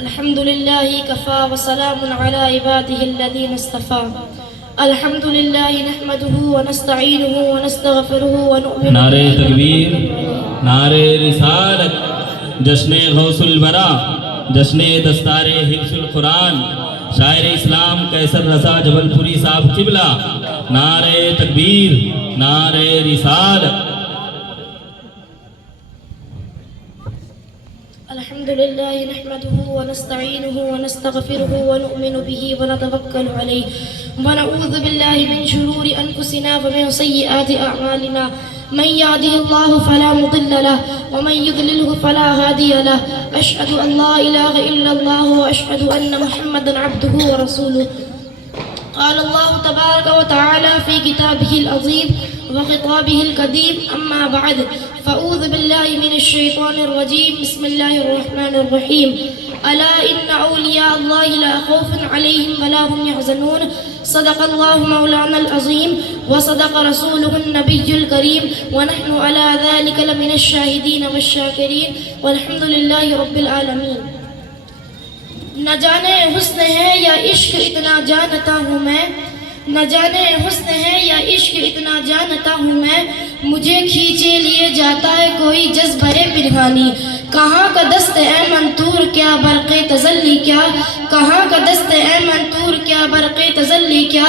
الحمد لله كفى وسلام على عباده الذين اصطفى. الحمد لله نحمده ونستعينه ونستغفره ونؤمن نعرہ تکبیر، نعرہ رسالت، جشن غوث الورا، جشن دستار حفظ القرآن، شاعر اسلام قیصر رضا جبل پوری صاحب قبلہ. نعرہ تکبیر، نعرہ رسالت. الحمد لله نحمده ونستعينه ونستغفره ونؤمن به ونتوكل عليه ونعوذ بالله من شرور أنفسنا ومن سيئات أعمالنا. من يهده الله فلا مضل له ومن يضلله فلا هادي له. أشهد أن لا إله إلا الله وأشهد أن محمدا عبده ورسوله. قال الله تبارك وتعالى في كتابه العظيم وخطابه القديم. أما بعد فأعوذ بالله من الشيطان الرجيم. بسم الله الرحمن الرحيم. ألا إن أولياء الله لا خوف عليهم ولا هم يحزنون. صدق الله مولانا العظيم وصدق رسوله النبي الكريم ونحن على ذلك لمن الشاهدين والشاكرين والحمد لله رب العالمين. نہ جانے حسن ہے یا عشق اتنا جانتا ہوں میں، نہ جانے حسن ہے یا عشق اتنا جانتا ہوں میں، مجھے کھینچے لیے جاتا ہے کوئی جذبہ پنہانی. کہاں کا دست اے منطور کیا برق تجلی کیا، کہاں کا دست اے منطور کیا برق تجلی کیا،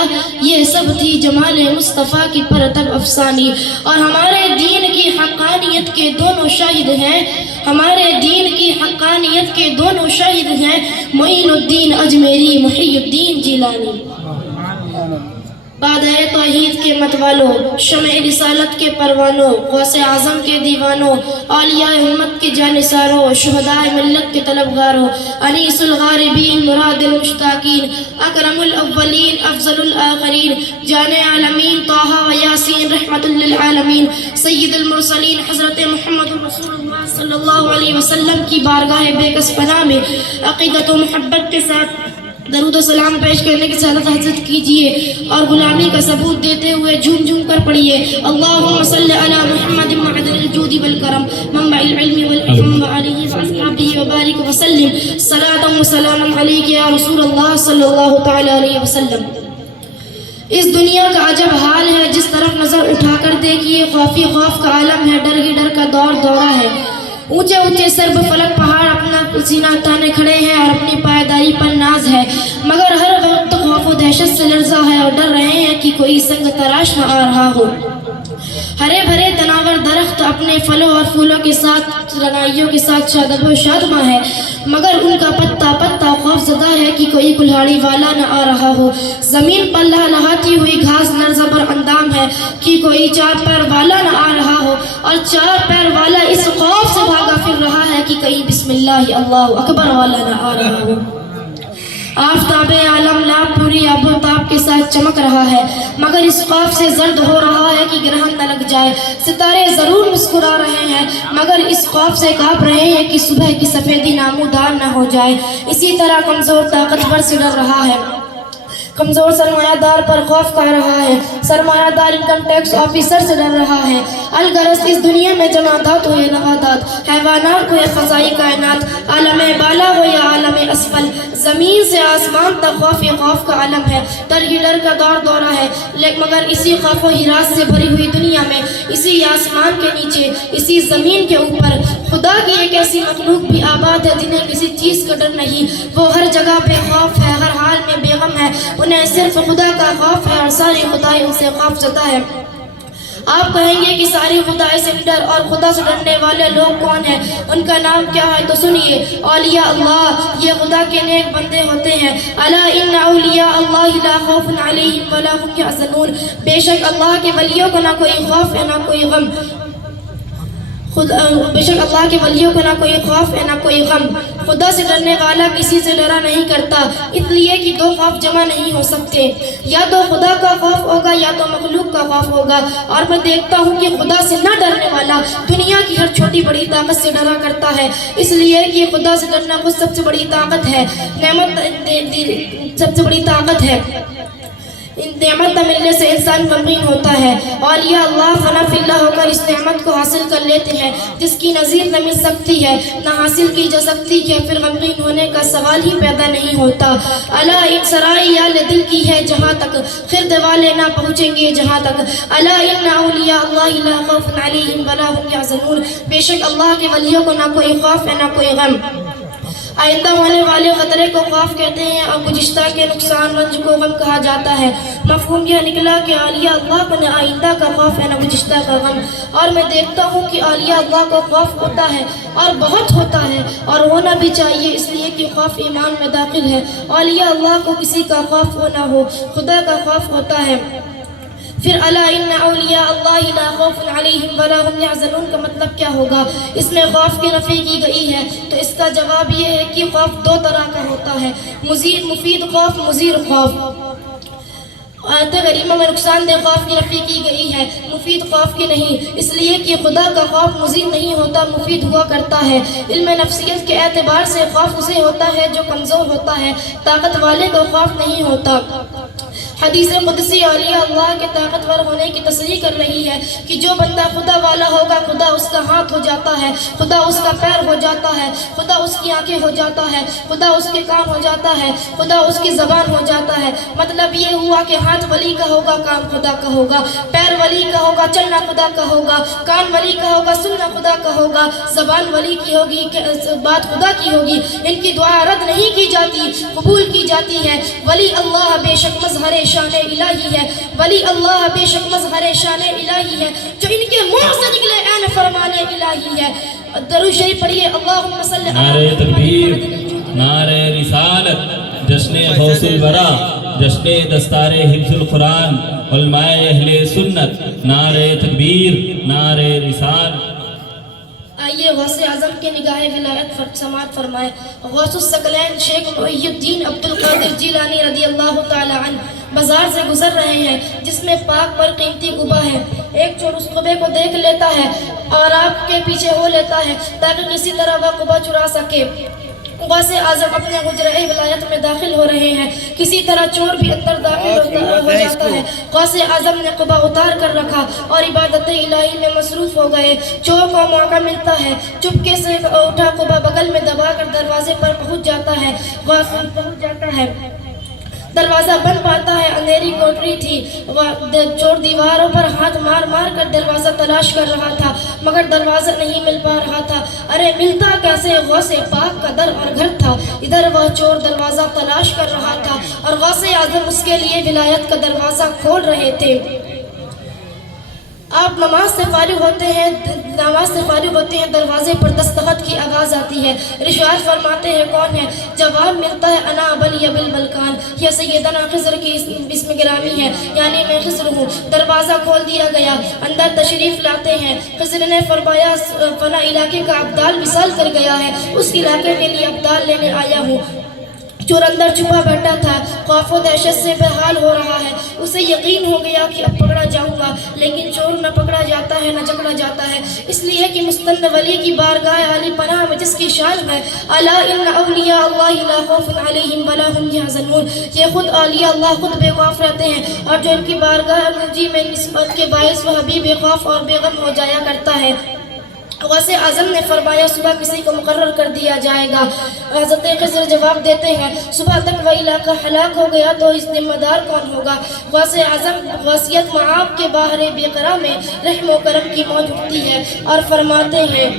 یہ سب تھی جمال مصطفیٰ کی پرتب افسانی. اور ہمارے دین کی حقانیت کے دونوں شاہد ہیں، ہمارے دین کی حقانیت کے دونوں شاہد ہیں، معین الدین اجمیری، محی الدین جیلانی. بادۂ توحید کے متوالوں، شمع رسالت کے پروانوں، غوث اعظم کے دیوانوں، اولیاء امت کے جانثاروں، شہداء ملت کے طلبگاروں، انیس الغاربین، مراد المشتاقین، اکرم الاولین، افضل الآخرین، جان عالمین طٰہٰ و یاسین رحمت للعالمین، سید المرسلین حضرت محمد رسول اللہ صلی اللہ علیہ وسلم کی بارگاہ بے کس پناہ میں عقیدت و محبت کے ساتھ درود و سلام پیش کرنے کی سعادت حاصل کیجئے اور غلامی کا ثبوت دیتے ہوئے جھوم جھوم کر پڑھیے. اللہم صلی علی محمد معدن الجود والکرم منبع العلم والحکم وآلہ وآصحابہ وبارک وسلم. صلاۃ و سلام علیک یا رسول اللہ صلی اللہ تعالی علیہ وسلم. اس دنیا کا عجب حال ہے، جس طرف نظر اٹھا کر دیکھیے خوفی خوف کا عالم ہے، ڈر ہی ڈر کا دور دورہ ہے. اونچے اونچے سرب فلک پہاڑ اپنا سینہ تانے کھڑے ہیں اور اپنی پائیداری پر ناز ہے، مگر ہر وقت خوف و دہشت سے لرزا ہے اور ڈر رہے ہیں کہ کوئی سنگ تراش نہ آ رہا ہو. ہرے بھرے تناور درخت اپنے پھلوں اور پھولوں کے ساتھ، رنائیوں کے ساتھ شادب و شادماں ہے، مگر ان کا پتا پتا خوف زدہ ہے کہ کوئی کلہاڑی والا نہ آ رہا ہو. زمین پر لہلہاتی ہوئی گھاس لرزبر اندام ہے کہ کوئی چار پیر والا نہ آ رہا ہو، اور چار پیر والا اس خوف سے بھاگا پھر رہا ہے کہ کہیں بسم اللہ اللہ اکبر والا نہ آ رہا ہو. آفتاب عالم لاب پوری آب و تاب کے ساتھ چمک رہا ہے، مگر اس خوف سے زرد ہو رہا ہے کہ گرہن نہ لگ جائے. ستارے ضرور مسکرا رہے ہیں، مگر اس خوف سے کانپ رہے ہیں کہ صبح کی سفیدی نامودار نہ ہو جائے. اسی طرح کمزور طاقتور سے ڈر رہا ہے، کمزور سرمایہ دار پر خوف کھا رہا ہے، سرمایہ دار انکم ٹیکس آفیسر سے ڈر رہا ہے. الغرض اس دنیا میں جمادات ہو یا نباتات، حیوانات ہو یا فضائی کائنات، عالم بالا ہو یا عالم اسفل، زمین سے آسمان تک خوف یا خوف کا عالم ہے، ڈر ہی ڈر کا دور دورہ ہے. مگر اسی خوف و ہراس سے بھری ہوئی دنیا میں، اسی آسمان کے نیچے، اسی زمین کے اوپر خدا کی ایک ایسی مخلوق بھی آباد ہے جنہیں کسی چیز کا ڈر نہیں. وہ ہر جگہ بے خوف ہے، ہر حال میں بے غم ہے، انہیں صرف خدا کا خوف ہے اور ساری خدائی ان سے خوف زدہ ہے. آپ کہیں گے کہ ساری خدائی سے ڈر اور خدا سے ڈرنے والے لوگ کون ہیں، ان کا نام کیا ہے؟ تو سنیے، اولیاء اللہ، یہ خدا کے نیک بندے ہوتے ہیں. الا ان اولیاء اللہ لا خوف علیہم ولا هم یحزنون. بے شک اللہ کے ولیوں کو نہ کوئی خوف ہے نہ کوئی غم، بے شک اللہ کے ولیوں کو نہ کوئی خوف ہے نہ کوئی غم. خدا سے ڈرنے والا کسی سے ڈرا نہیں کرتا، اس لیے کہ دو خوف جمع نہیں ہو سکتے، یا تو خدا کا خوف ہوگا یا تو مخلوق کا خوف ہوگا. اور میں دیکھتا ہوں کہ خدا سے نہ ڈرنے والا دنیا کی ہر چھوٹی بڑی طاقت سے ڈرا کرتا ہے، اس لیے کہ خدا سے ڈرنا خود سب سے بڑی طاقت ہے، نعمت سب سے بڑی طاقت ہے. نعمت نہ ملنے سے انسان غمگین ہوتا ہے. اولیاء اللہ فنا فی اللہ ہو کر اس نعمت کو حاصل کر لیتے ہیں جس کی نظیر نہ مل سکتی ہے نہ حاصل کی جا سکتی ہے. پھر غمگین ہونے کا سوال ہی پیدا نہیں ہوتا. الا ان سرائی یال دل کی ہے جہاں تک خرد والے نہ پہنچیں گے جہاں تک. الا ان اولیاء اللہ لا خوف علیہم ولا هم یحزنون. بے شک اللہ کے ولیوں کو نہ کوئی خوف ہے نہ کوئی غم. آئندہ ہونے والے خطرے کو خوف کہتے ہیں اور گزشتہ کے نقصان رنج کو غم کہا جاتا ہے. مفہوم یہ نکلا کہ اولیاء اللہ کو نہ آئندہ کا خوف ہے نہ گزشتہ کا غم. اور میں دیکھتا ہوں کہ اولیاء اللہ کو خوف ہوتا ہے اور بہت ہوتا ہے اور ہونا بھی چاہیے اس لیے کہ خوف ایمان میں داخل ہے. اولیاء اللہ کو کسی کا خوف ہو نہ ہو خدا کا خوف ہوتا ہے. پھر الا ان اولیاء اللہ لا خوف علیہم ولا هم یحزنون کا مطلب کیا ہوگا؟ اس میں خوف کی نفی کی گئی ہے تو اس کا جواب یہ ہے کہ خوف دو طرح کا ہوتا ہے. مفید خوف مضر خوف. آیت کریمہ میں نقصان دہ خوف کی نفی کی گئی ہے مفید خوف کی نہیں اس لیے کہ خدا کا خوف مضر نہیں ہوتا مفید ہوا کرتا ہے. علم نفسیت کے اعتبار سے خوف اسے ہوتا ہے جو کمزور ہوتا ہے طاقت والے کو خوف نہیں ہوتا. حدیث قدسی اولیاء اللہ کے طاقتور ہونے کی تصریح کر رہی ہے کہ جو بندہ خدا والا ہوگا خدا اس کا ہاتھ ہو جاتا ہے خدا اس کا پیر ہو جاتا ہے خدا اس کی آنکھیں ہو جاتا ہے خدا اس کے کان ہو جاتا ہے خدا اس کی زبان ہو جاتا ہے. مطلب یہ ہوا کہ ہاتھ ولی کا ہوگا کام خدا کا ہوگا پیر ولی کا ہوگا چلنا خدا کا ہوگا کان ولی کا ہوگا سننا خدا کا ہوگا زبان ولی کی ہوگی بات خدا کی ہوگی. ان کی دعا رد نہیں کی جاتی قبول کی جاتی ہے. ولی اللہ بے شک مظہر شان الہی ہے ولی اللہ بے شک مظہر شان الہی ہے جو ان کے منہ سے نکلے عین فرمان الہی ہے. درود شریف پڑھیے. اللہم صلی علی نعرہ تکبیر نعرہ رسالت جشن غوث الورا جشن دستار حفظ القرآن علماء اہل سنت نعرہ تکبیر نعرہ رسالت. آئیے غوث اعظم کے نگاہ ولایت سماعت فرمائے. غوث الثقلین شیخ محی الدین عبد القادر جیلانی رضی اللہ تعالی عنہ بازار سے گزر رہے ہیں جس میں پاک پر قیمتی قبا ہے. ایک چور اس قبے کو دیکھ لیتا ہے اور آپ کے پیچھے ہو لیتا ہے تاکہ کسی طرح وہ قبا چرا سکے. غوث اعظم اپنے حجرہ ولایت میں داخل ہو رہے ہیں کسی طرح چور بھی اندر داخل ہو جاتا ہے. غوث اعظم نے قبا اتار کر رکھا اور عبادت الہی میں مصروف ہو گئے. چور کو موقع ملتا ہے چپکے سے اٹھا قبا بغل میں دبا کر دروازے پر پہنچ جاتا ہے. غوث پہنچ جاتا ہے دروازہ بند پاتا ہے. اندھیری کوٹری تھی. چور دیواروں پر ہاتھ مار مار کر دروازہ تلاش کر رہا تھا مگر دروازہ نہیں مل پا رہا تھا. ارے ملتا کیسے؟ غوث پاک کا در اور گھر تھا. ادھر وہ چور دروازہ تلاش کر رہا تھا اور غوث اعظم اس کے لیے ولایت کا دروازہ کھول رہے تھے. آپ نماز سے فارغ ہوتے ہیں دروازے پر دستخط کی آواز آتی ہے. ارشاد فرماتے ہیں کون ہے؟ جواب ملتا ہے انا ابلی بالبلکان. یہ سیدنا خضر کی اسم گرامی ہے یعنی میں خضر ہوں. دروازہ کھول دیا گیا. اندر تشریف لاتے ہیں. خضر نے فرمایا فلاں علاقے کا ابدال مثال کر گیا ہے اس علاقے کے لیے ابدال لینے آیا ہوں. چور اندر چھپا بیٹھا تھا خوف و دہشت سے بحال ہو رہا ہے. اسے یقین ہو گیا کہ اب پکڑا جاؤں گا لیکن چور نہ پکڑا جاتا ہے نہ جکڑا جاتا ہے اس لیے کہ مستند ولی کی بارگاہ عالی پناہ میں جس کی شان ہے الا ان اولیاء اللہ لا خوف علیہم ولا هم یحزنون. یہ خود اولیاء اللہ خود بے خوف رہتے ہیں اور جو ان کی بارگاہ گونجی میں نسبت کے باعث وہ بھی بے خوف اور بے غم ہو جایا کرتا ہے. غوث اعظم نے فرمایا صبح کسی کو مقرر کر دیا جائے گا. حضرت خضر جواب دیتے ہیں صبح تک وہ علاقہ ہلاک ہو گیا تو اس ذمہ دار کون ہوگا؟ غوث اعظم غوثیت معاب کے باہر بیقرہ میں رحم و کرم کی موج اٹھتی ہے اور فرماتے ہیں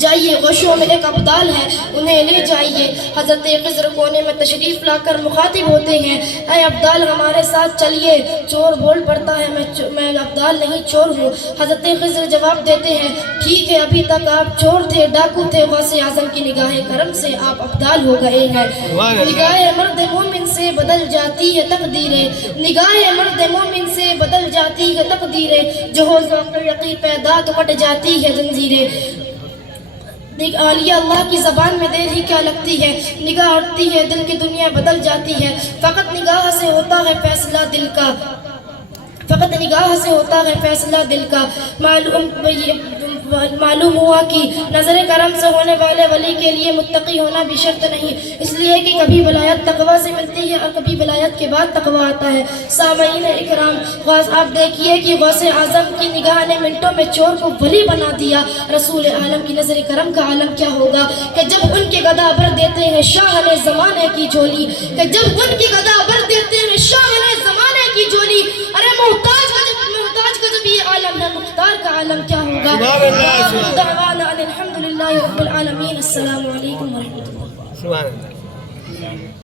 جائیے غشوں میں ایک ابدال ہے انہیں لے جائیے. حضرت خضر کونے میں تشریف لا کر مخاطب ہوتے ہیں اے ابدال ہمارے ساتھ چلیے. چور بول پڑتا ہے میں ابدال نہیں چور ہوں. حضرت خضر جواب دیتے ہیں ٹھیک ہے ابھی تک آپ چور تھے ڈاکو تھے غوث اعظم کی نگاہ کرم سے آپ ابدال ہو گئے ہیں. نگاہ مرد مومن سے بدل جاتی ہے تقدیریں نگاہ مرد مومن سے بدل جاتی ہے تقدیریں جو ہو ذوق یقین پیدا تو کٹ جاتی ہے زنجیریں. اولیاء اللہ کی زبان میں دیر ہی کیا لگتی ہے نگاہ ہٹتی ہے دل کی دنیا بدل جاتی ہے. فقط نگاہ سے ہوتا ہے فیصلہ دل کا فقط نگاہ سے ہوتا ہے فیصلہ دل کا. معلوم معلوم ہوا کہ نظر کرم سے ہونے والے ولی کے لیے متقی ہونا بھی شرط نہیں، اس لیے کہ کبھی ولایت تقوی سے ملتی ہے اور کبھی ولایت کے بعد تقوی آتا ہے۔ سامعین اکرام، آپ دیکھیے کہ غوث اعظم کی نگاہ نے منٹوں میں چور کو ولی بنا دیا۔ رسول عالم کی نظر کرم کا عالم کیا ہوگا کہ جب ان کے گدا بھر دیتے ہیں شاہ نے زمانے کی جھولی، کہ جب ان کی گدا بھر دیتے ہیں شاہ نے زمانے کی جھولی، ارے محتاج کا جب یہ عالم ہے، مختار کا عالم کیا ہوگا؟ دعوانا ان الحمدللہ رب العالمین۔ السلام علیکم ورحمۃ اللہ۔